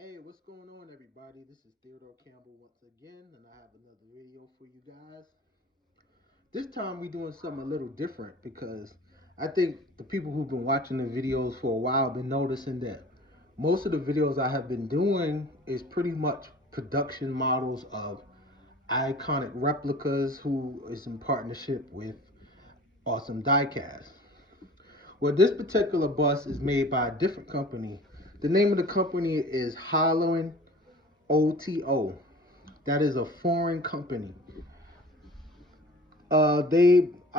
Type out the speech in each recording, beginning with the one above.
Hey, what's going on, everybody? This is Theodore Campbell once again, and I have another video for you guys. This time we're doing something a little different because I think the people who've been watching the videos for a while have been noticing that most of the videos I have been doing is pretty much production models of iconic replicas who is in partnership with Awesome Diecast. Well, this particular bus is made by a different company. The name of the company is Holand OTO. That is a foreign company. I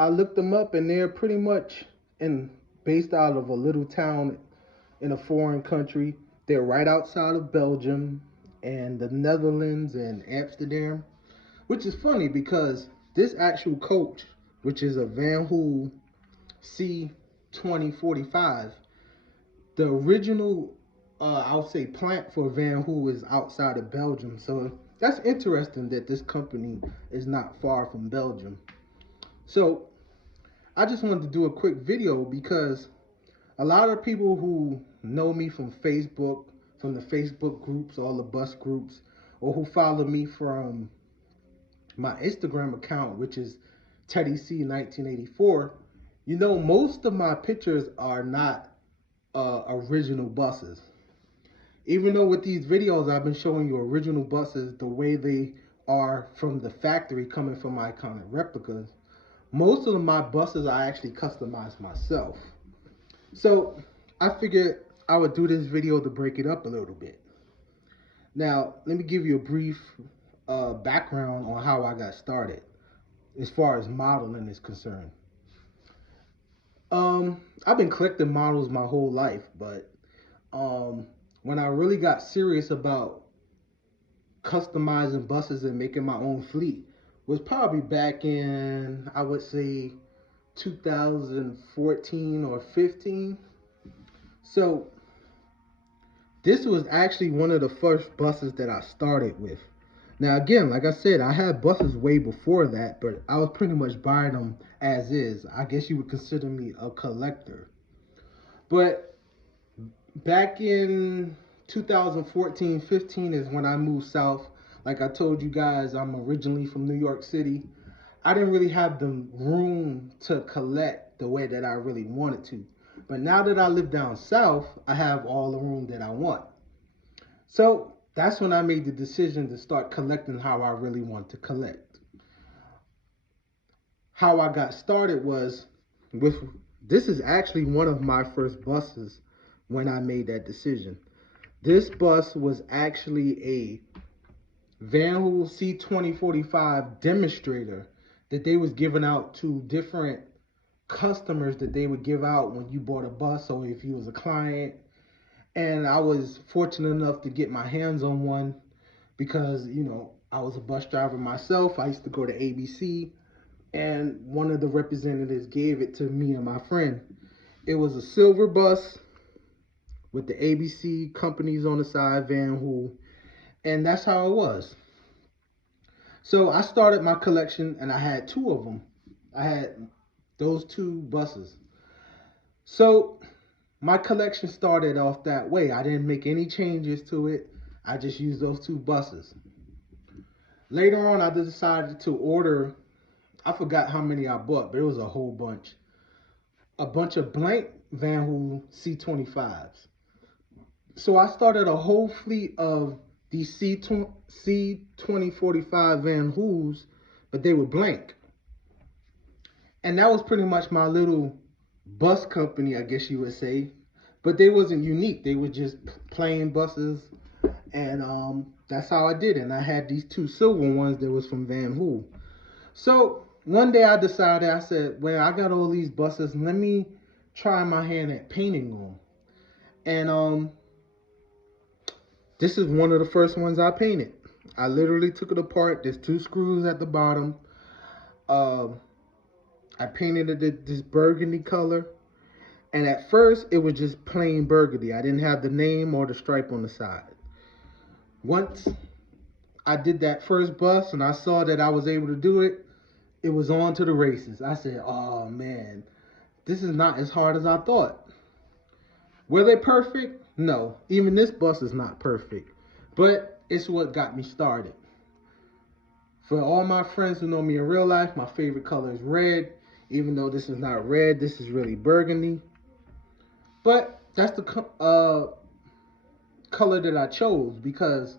looked them up and they're pretty much in based out of a little town in a foreign country. They're right outside of Belgium and the Netherlands and Amsterdam, which is funny because this actual coach, which is a Vanhool C2045, the original I'll say plant for Vanhool is outside of Belgium. So that's interesting that this company is not far from Belgium. So I just wanted to do a quick video because a lot of people who know me from Facebook, from the Facebook groups, all the bus groups, or who follow me from my Instagram account, which is Teddy C 1984, you know most of my pictures are not original buses. Even though with these videos I've been showing you original buses the way they are from the factory coming from iconic replicas, most of my buses I actually customized myself. So I figured I would do this video to break it up a little bit. Now, let me give you a brief background on how I got started as far as modeling is concerned. I've been collecting models my whole life, but when I really got serious about customizing buses and making my own fleet was probably back in, I would say, 2014 or 15. So this was actually one of the first buses that I started with. Now again, like I said, I had buses way before that, but I was pretty much buying them as is. I guess you would consider me a collector. But back in 2014-15 is when I moved south. Like I told you guys, I'm originally from New York City. I didn't really have the room to collect the way that I really wanted to. But now that I live down south, I have all the room that I want. So that's when I made the decision to start collecting how I really want to collect. How I got started was with this is actually one of my first buses when I made that decision. This bus was actually a Vanhool C2045 demonstrator that they was giving out to different customers that they would give out when you bought a bus or if you was a client. And I was fortunate enough to get my hands on one because, you know, I was a bus driver myself. I used to go to ABC and one of the representatives gave it to me and my friend. It was a silver bus with the ABC companies on the side, Vanhool, and that's how it was. So I started my collection and I had two of them. I had those two buses. So my collection started off that way. I didn't make any changes to it. I just used those two buses. Later on, I decided to order, I forgot how many I bought, but it was a whole bunch. A bunch of blank Vanhool C25s. So I started a whole fleet of these C2045 Vanhools, but they were blank. And that was pretty much my little bus company, I guess you would say. But they wasn't unique. They were just plain buses. And that's how I did it. And I had these two silver ones that was from Vanhool. So one day I decided, I said, well, I got all these buses. Let me try my hand at painting them. And this is one of the first ones I painted. I literally took it apart. There's two screws at the bottom. Um, I painted it this burgundy color. And at first, it was just plain burgundy. I didn't have the name or the stripe on the side. Once I did that first bus and I saw that I was able to do it, it was on to the races. I said, oh man, this is not as hard as I thought. Were they perfect? No, even this bus is not perfect, but it's what got me started. For all my friends who know me in real life, my favorite color is red. Even though this is not red, this is really burgundy. But that's the color that I chose because,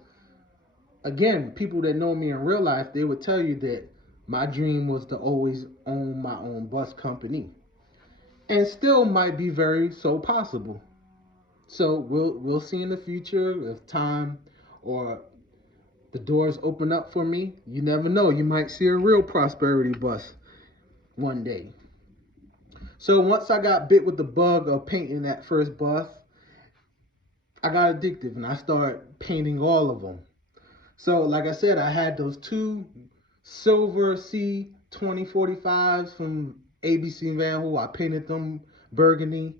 again, people that know me in real life, they would tell you that my dream was to always own my own bus company, and still might be very so possible. So we'll see in the future if time or the doors open up for me. You never know. You might see a real prosperity bus one day. So once I got bit with the bug of painting that first bus, I got addictive and I started painting all of them. So like I said, I had those two silver C2045s from ABC Vanhool. I painted them burgundy.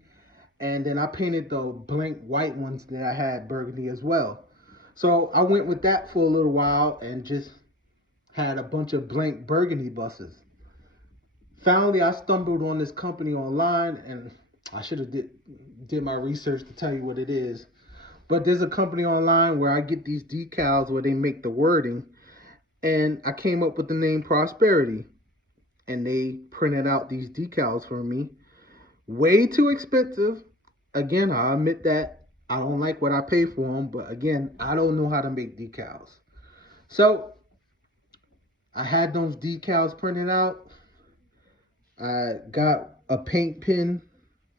And then I painted the blank white ones that I had burgundy as well. So I went with that for a little while and just had a bunch of blank burgundy buses. Finally, I stumbled on this company online, and I should have did my research to tell you what it is. But there's a company online where I get these decals where they make the wording, and I came up with the name Prosperity, and they printed out these decals for me. Way too expensive. Again, I admit that I don't like what I pay for them, but again, I don't know how to make decals. So I had those decals printed out. I got a paint pen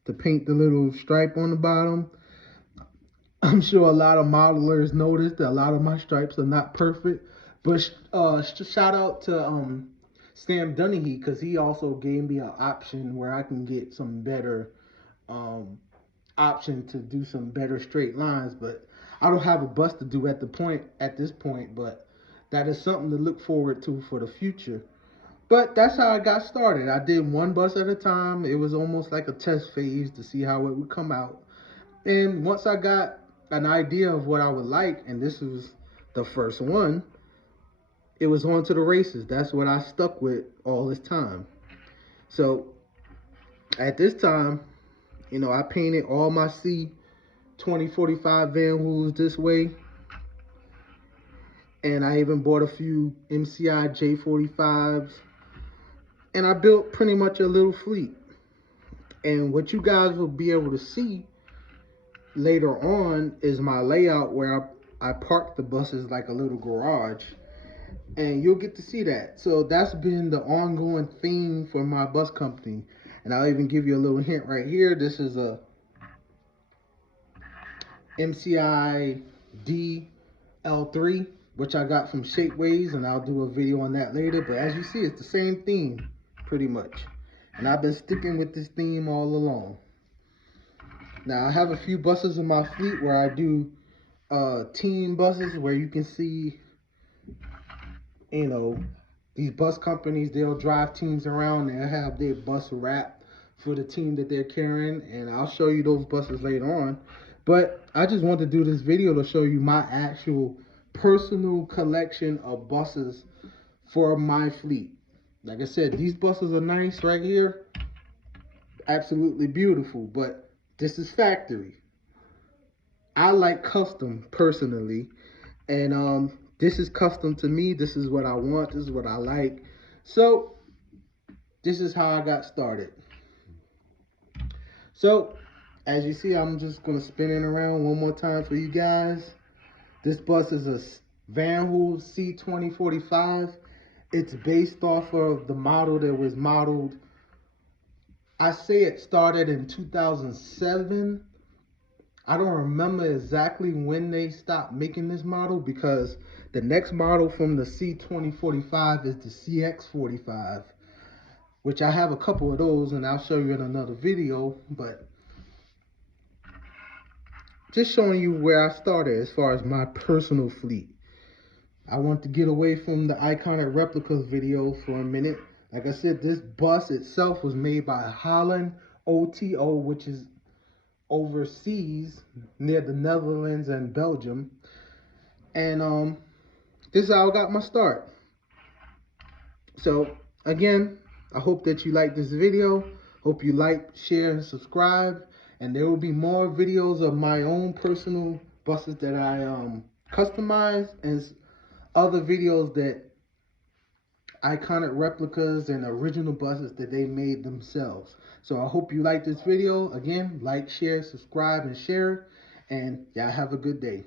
to paint the little stripe on the bottom. I'm sure a lot of modelers noticed that a lot of my stripes are not perfect, but shout out to Sam Dunnihy, because he also gave me an option where I can get some better option to do some better straight lines. But I don't have a bus to do at this point, but that is something to look forward to for the future. But that's how I got started. I did one bus at a time. It was almost like a test phase to see how it would come out. And once I got an idea of what I would like, and this was the first one, it was on to the races. That's what I stuck with all this time. So at this time, you know, I painted all my C2045 Vanhools this way. And I even bought a few MCI J45s. And I built pretty much a little fleet. And what you guys will be able to see later on is my layout where I parked the buses like a little garage. And you'll get to see that. So that's been the ongoing theme for my bus company. And I'll even give you a little hint right here. This is a MCI DL3, which I got from Shapeways, and I'll do a video on that later. But as you see, it's the same theme pretty much. And I've been sticking with this theme all along. Now I have a few buses in my fleet where I do team buses where you can see, you know, these bus companies, they'll drive teams around and have their bus wrap for the team that they're carrying, and I'll show you those buses later on. But I just want to do this video to show you my actual personal collection of buses for my fleet. Like I said, these buses are nice right here, absolutely beautiful, but this is factory. I like custom personally, and this is custom to me. This is what I want. This is what I like. So this is how I got started. So as you see, I'm just gonna spin it around one more time for you guys. This bus is a Vanhool C2045. It's based off of the model that was modeled. I say it started in 2007. I don't remember exactly when they stopped making this model, because the next model from the C2045 is the CX45, which I have a couple of those and I'll show you in another video. But just showing you where I started as far as my personal fleet. I want to get away from the iconic replicas video for a minute. Like I said, this bus itself was made by Holand OTO, which is overseas near the Netherlands and Belgium. And this is how I got my start. So again, I hope that you like this video. Hope you like, share, and subscribe. And there will be more videos of my own personal buses that I customize, and other videos that iconic replicas and original buses that they made themselves. So I hope you like this video. Again, like, share, subscribe, and share. And y'all have a good day.